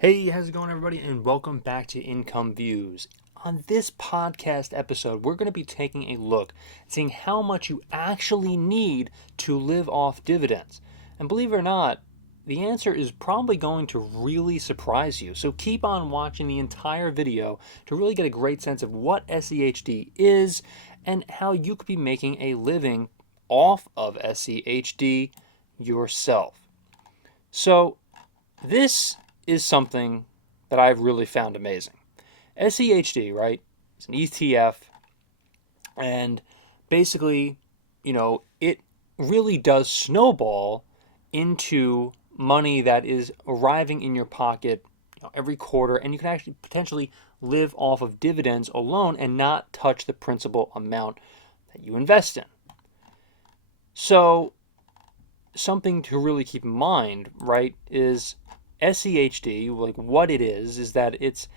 Hey, how's it going, everybody? And welcome back to Income Views. On this podcast episode, we're going to be taking a look at seeing how much you actually need to live off dividends. And believe it or not, the answer is probably going to really surprise you. So keep on watching the entire video to really get a great sense of what SCHD is and how you could be making a living off of SCHD yourself. So this is something that I've really found amazing. SCHD, right? It's an ETF, and basically, it really does snowball into money that is arriving in your pocket every quarter, and you can actually potentially live off of dividends alone and not touch the principal amount that you invest in. So, something to really keep in mind, right, is SCHD, like what it is that it's,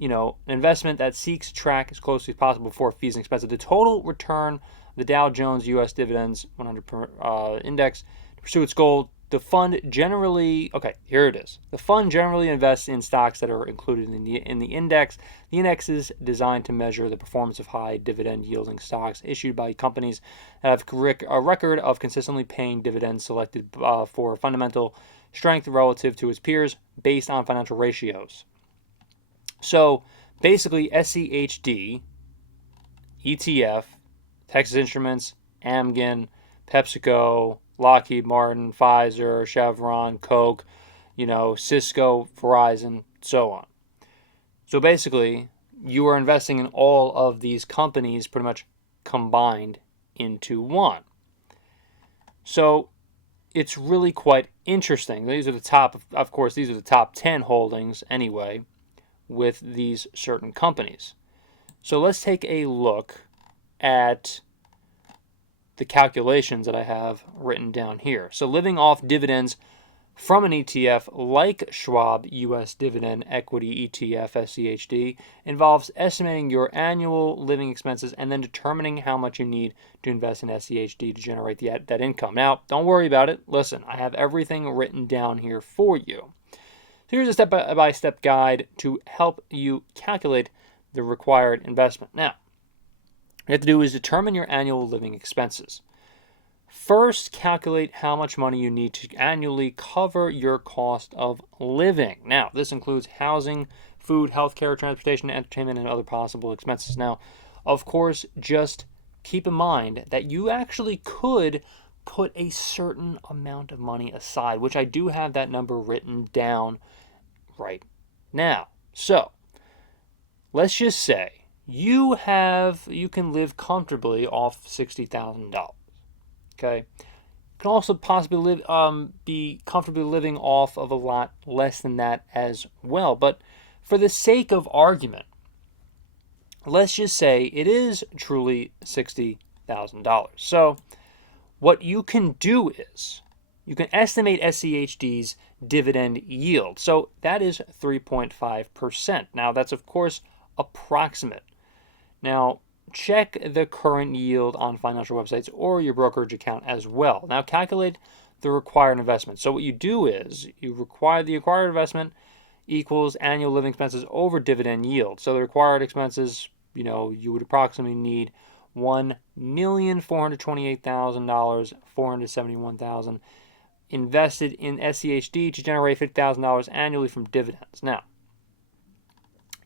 an investment that seeks to track as closely as possible before fees and expenses the total return of the Dow Jones U.S. Dividends 100 index to pursue its goal. The fund generally, here it is. The fund generally invests in stocks that are included in the index. The index is designed to measure the performance of high dividend yielding stocks issued by companies that have a record of consistently paying dividends selected for fundamental strength relative to its peers based on financial ratios. So basically, SCHD, ETF, Texas Instruments, Amgen, PepsiCo, Lockheed Martin, Pfizer, Chevron, Coke, Cisco, Verizon, so on. So basically, you are investing in all of these companies pretty much combined into one. So it's really quite interesting. These are the top, of course, these are the top 10 holdings anyway with these certain companies. So let's take a look at the calculations that I have written down here. So living off dividends from an ETF like Schwab U.S. Dividend Equity ETF SCHD involves estimating your annual living expenses and then determining how much you need to invest in SCHD to generate that income. Now, don't worry about it. Listen, I have everything written down here for you. So here's a step-by-step guide to help you calculate the required investment. Now, what you have to do is determine your annual living expenses. First, calculate how much money you need to annually cover your cost of living. Now, this includes housing, food, healthcare, transportation, entertainment, and other possible expenses. Now, of course, just keep in mind that you actually could put a certain amount of money aside, which I do have that number written down right now. So, let's just say you can live comfortably off $60,000. Okay, you can also possibly be comfortably living off of a lot less than that as well. But for the sake of argument, let's just say it is truly $60,000. So what you can do is you can estimate SCHD's dividend yield. So that is 3.5%. Now that's of course approximate. Now check the current yield on financial websites or your brokerage account as well. Now calculate the required investment. So what you do is the required investment equals annual living expenses over dividend yield. So the required expenses, you would approximately need $1,428,000, $471,000 invested in SCHD to generate $50,000 annually from dividends. Now,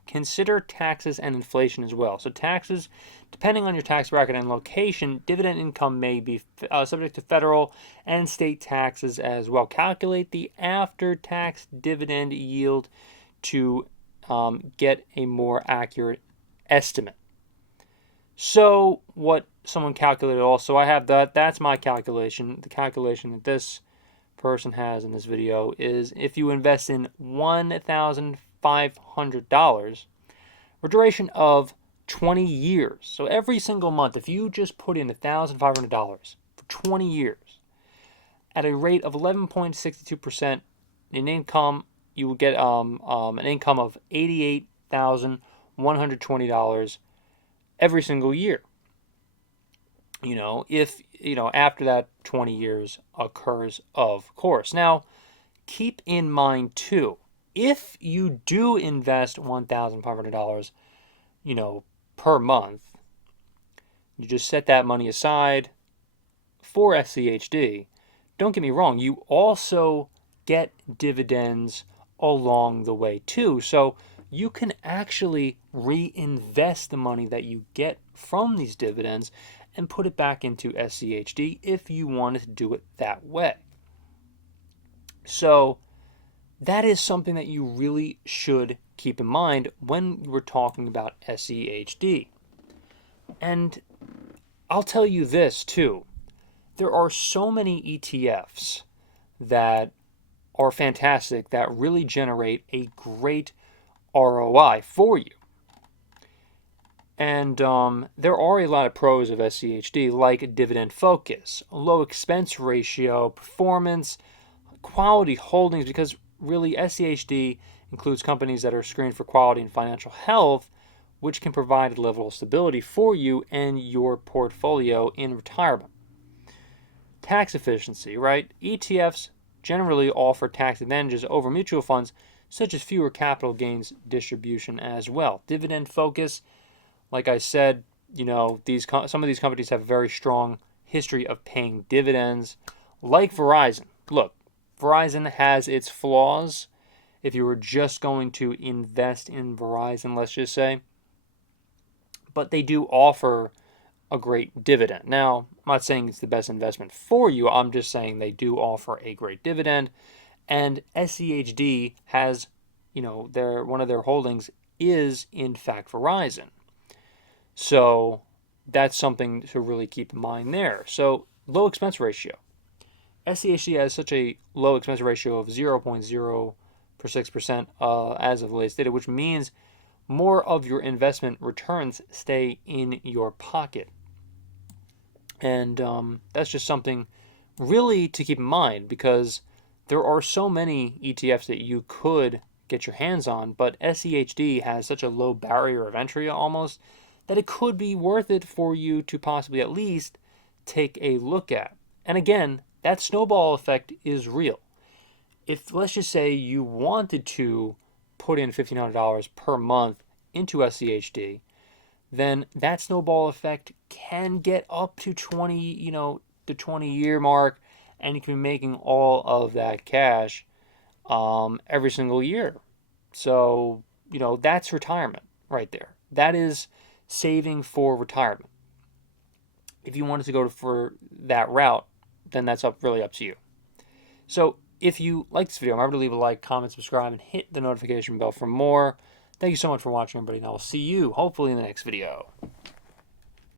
consider taxes and inflation as well. So taxes, depending on your tax bracket and location, dividend income may be subject to federal and state taxes as well. Calculate the after-tax dividend yield to get a more accurate estimate. So what someone calculated also, I have that's my calculation. The calculation that this person has in this video is if you invest in $1,500 for a duration of 20 years. So every single month, if you just put in $1,500 for 20 years at a rate of 11.62% in income, you will get an income of $88,120 every single year. If after that 20 years occurs, of course. Now, keep in mind too if you do invest $1,500, per month, you just set that money aside for SCHD. Don't get me wrong, you also get dividends along the way too. So you can actually reinvest the money that you get from these dividends and put it back into SCHD if you wanted to do it that way. So that is something that you really should keep in mind when we're talking about SCHD. And I'll tell you this too. There are so many ETFs that are fantastic that really generate a great ROI for you. And there are a lot of pros of SCHD, like dividend focus, low expense ratio, performance, quality holdings, because really SCHD includes companies that are screened for quality and financial health, which can provide a level of stability for you and your portfolio in retirement. Tax efficiency, right? ETFs generally offer tax advantages over mutual funds, such as fewer capital gains distribution as well. Dividend focus, like I said, some of these companies have a very strong history of paying dividends, like Verizon. Look, Verizon has its flaws. If you were just going to invest in Verizon, let's just say, but they do offer a great dividend. Now, I'm not saying it's the best investment for you. I'm just saying they do offer a great dividend. And SCHD has, one of their holdings is in fact Verizon. So that's something to really keep in mind there. So low expense ratio. SCHD has such a low expense ratio of 0.046% as of the latest data, which means more of your investment returns stay in your pocket. And that's just something really to keep in mind, because there are so many ETFs that you could get your hands on, but SCHD has such a low barrier of entry almost that it could be worth it for you to possibly at least take a look at. And again, that snowball effect is real. If, let's just say, you wanted to put in $1,500 per month into SCHD, then that snowball effect can get up to the 20-year mark, and you can be making all of that cash every single year. So, that's retirement right there. That is saving for retirement. If you wanted to go for that route, then that's really up to you. So if you like this video, remember to leave a like, comment, subscribe, and hit the notification bell for more. Thank you so much for watching, everybody, and I will see you hopefully in the next video.